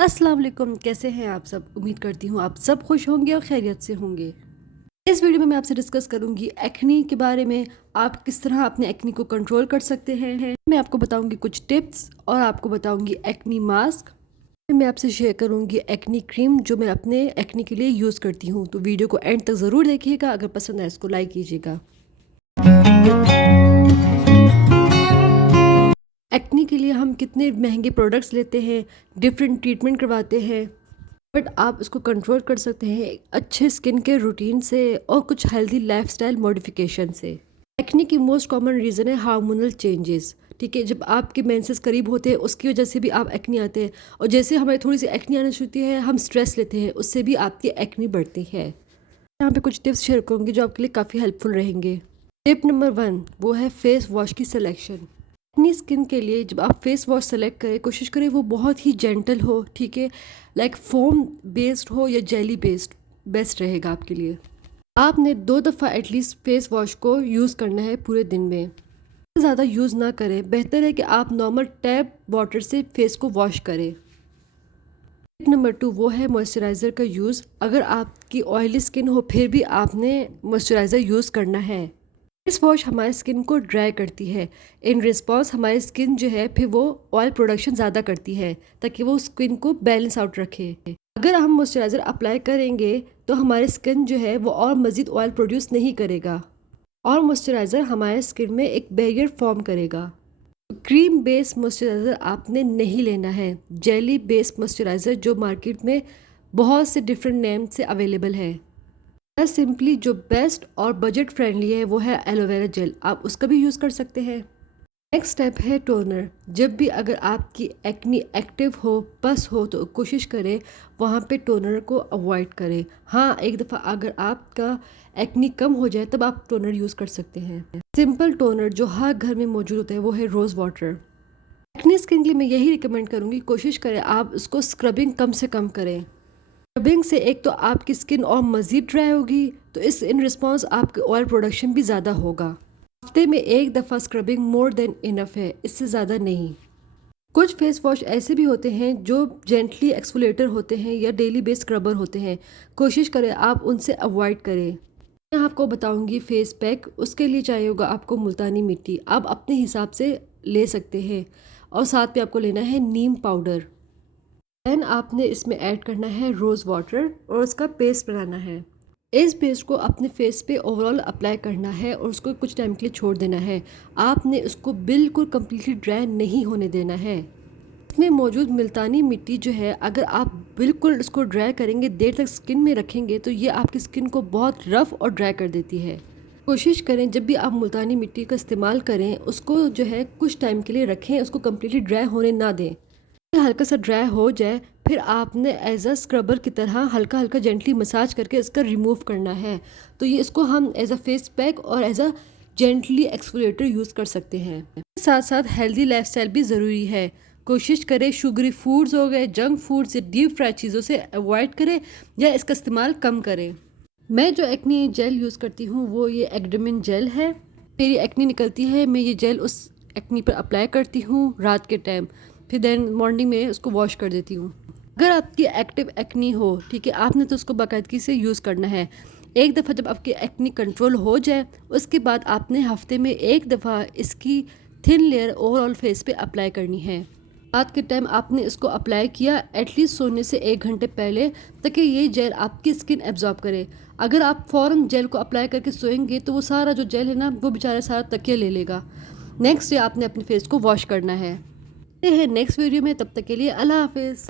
अस्सलाम वालेकुम, कैसे हैं आप सब। उम्मीद करती हूँ आप सब खुश होंगे और खैरियत से होंगे। इस वीडियो में मैं आपसे डिस्कस करूँगी एक्नी के बारे में। आप किस तरह अपने एक्नी को कंट्रोल कर सकते हैं। मैं आपको बताऊँगी कुछ टिप्स और आपको बताऊँगी एक्नी मास्क। मैं आपसे शेयर करूँगी एक्नी क्रीम जो मैं अपने एक्नी के लिए यूज़ करती हूँ। तो वीडियो को एंड तक ज़रूर देखिएगा। अगर पसंद आए इसको लाइक कीजिएगा। एक्नी के लिए हम कितने महंगे प्रोडक्ट्स लेते हैं, डिफरेंट ट्रीटमेंट करवाते हैं, बट आप इसको कंट्रोल कर सकते हैं एक अच्छे स्किन के रूटीन से और कुछ हेल्दी लाइफस्टाइल मॉडिफिकेशन से। एक्ने की मोस्ट कॉमन रीज़न है हार्मोनल चेंजेस। ठीक है, जब आपके मेंसेस करीब होते हैं उसकी वजह से भी आप एक्ने आते हैं, और जैसे हमें थोड़ी सी एक्ने आना शुरू होती है हम स्ट्रेस लेते हैं, उससे भी आपकी एक्ने बढ़ती है। यहाँ पे कुछ टिप्स शेयर करूँगी जो आपके लिए काफ़ी हेल्पफुल रहेंगे। टिप नंबर 1 वो है फेस वॉश की सिलेक्शन। अपनी स्किन के लिए जब आप फेस वॉश सेलेक्ट करें, कोशिश करें वो बहुत ही जेंटल हो। ठीक है, लाइक फोम बेस्ड हो या जेली बेस्ड, बेस्ट रहेगा आपके लिए। आपने 2 दफ़ा एटलीस्ट फेस वॉश को यूज़ करना है पूरे दिन में। ज़्यादा यूज़ ना करें, बेहतर है कि आप नॉर्मल टैप वाटर से फेस को वॉश करें। टिप नंबर 2 वो है मॉइस्चराइज़र का यूज़। अगर आपकी ऑयली स्किन हो फिर भी आपने मॉइस्चराइज़र यूज़ करना है। फेस वॉश हमारी स्किन को ड्राई करती है। इन रिस्पॉन्स हमारी स्किन जो है फिर वो ऑयल प्रोडक्शन ज़्यादा करती है ताकि वो स्किन को बैलेंस आउट रखे। अगर हम मॉइस्चराइज़र अप्लाई करेंगे तो हमारी स्किन जो है वो और मज़ीद ऑयल प्रोड्यूस नहीं करेगा, और मॉइस्चराइज़र हमारे स्किन में एक बैरियर फॉर्म करेगा। क्रीम बेस्ड मॉइस्चराइज़र आपने नहीं लेना है। जेली बेस्ड मॉइस्चराइज़र जो मार्केट में बहुत से डिफरेंट नेम से अवेलेबल है, सिंपली जो बेस्ट और बजट फ्रेंडली है वो है एलोवेरा जेल, आप उसका भी यूज़ कर सकते हैं। नेक्स्ट स्टेप है टोनर। जब भी अगर आपकी एक्नी एक्टिव हो, पस हो, तो कोशिश करें वहाँ पे टोनर को अवॉइड करें। हाँ, एक दफ़ा अगर आपका एक्नी कम हो जाए तब आप टोनर यूज़ कर सकते हैं। सिंपल टोनर जो हर घर में मौजूद होता है वो है रोज़ वाटर। एक्नी स्किन के लिए मैं यही रिकमेंड करूँगी, कोशिश करें आप उसको स्क्रबिंग कम से कम करें। स्क्रबिंग से एक तो आपकी स्किन और मज़ीद ड्राई होगी, तो इस इन रिस्पॉन्स आपके ऑयल प्रोडक्शन भी ज़्यादा होगा। हफ्ते में एक दफ़ा स्क्रबिंग मोर देन इनफ है, इससे ज़्यादा नहीं। कुछ फेस वॉश ऐसे भी होते हैं जो जेंटली एक्सफोलिएटर होते हैं या डेली बेस स्क्रबर होते हैं, कोशिश करें आप उनसे अवॉइड करें। मैं आपको बताऊंगी फेस पैक, उसके लिए चाहिए होगा आपको मुल्तानी मिट्टी, आप अपने हिसाब से ले सकते हैं, और साथ में आपको लेना है नीम पाउडर। देन आपने इसमें ऐड करना है रोज़ वाटर और उसका पेस्ट बनाना है। इस पेस्ट को अपने फेस पे ओवरऑल अप्लाई करना है और उसको कुछ टाइम के लिए छोड़ देना है। आपने उसको बिल्कुल कम्प्लीटली ड्राई नहीं होने देना है। इसमें मौजूद मुल्तानी मिट्टी जो है, अगर आप बिल्कुल इसको ड्राई करेंगे, देर तक स्किन में रखेंगे, तो ये आपकी स्किन को बहुत रफ़ और ड्राई कर देती है। कोशिश करें जब भी आप मुल्तानी मिट्टी का इस्तेमाल करें उसको जो है कुछ टाइम के लिए रखें, उसको कम्प्लीटली ड्राई होने ना दें। हल्का सा ड्राई हो जाए फिर आपने एज अ स्क्रबर की तरह हल्का हल्का जेंटली मसाज करके इसका रिमूव करना है। तो ये इसको हम एज अ फेस पैक और as a gently exfoliator use कर सकते हैं। साथ साथ हेल्दी लाइफस्टाइल भी ज़रूरी है। कोशिश करें शुगरी फूड्स हो गए, जंक फूड्स या डीप फ्राइड चीज़ों से अवॉइड करें या इसका इस्तेमाल कम करें। मैं जो एक्नी जेल यूज़ करती हूँ वो ये एक्डेमिन जेल है। मेरी एक्नी निकलती है, मैं ये जेल उस एक्नी पर अप्लाई करती हूँ रात के टाइम, फिर देन मॉर्निंग में उसको वॉश कर देती हूँ। अगर आपकी एक्टिव एक्नी हो, ठीक है, आपने तो उसको बाकायदगी से यूज़ करना है। एक दफ़ा जब आपकी एक्नी कंट्रोल हो जाए उसके बाद आपने हफ्ते में एक दफ़ा इसकी थिन लेयर ओवरऑल फेस पे अप्लाई करनी है। रात के टाइम आपने इसको अप्लाई किया एटलीस्ट सोने से 1 घंटे पहले, ताकि ये जेल आपकी स्किन एब्जॉर्ब करे। अगर आप फ़ौरन जेल को अप्लाई करके सोएंगे तो वो सारा जो जेल है ना वो बेचारा सारा तकिया ले लेगा। नेक्स्ट डे आपने अपने फेस को वॉश करना है। मिलते हैं नेक्स्ट वीडियो में, तब तक के लिए अल्लाह हाफिज़।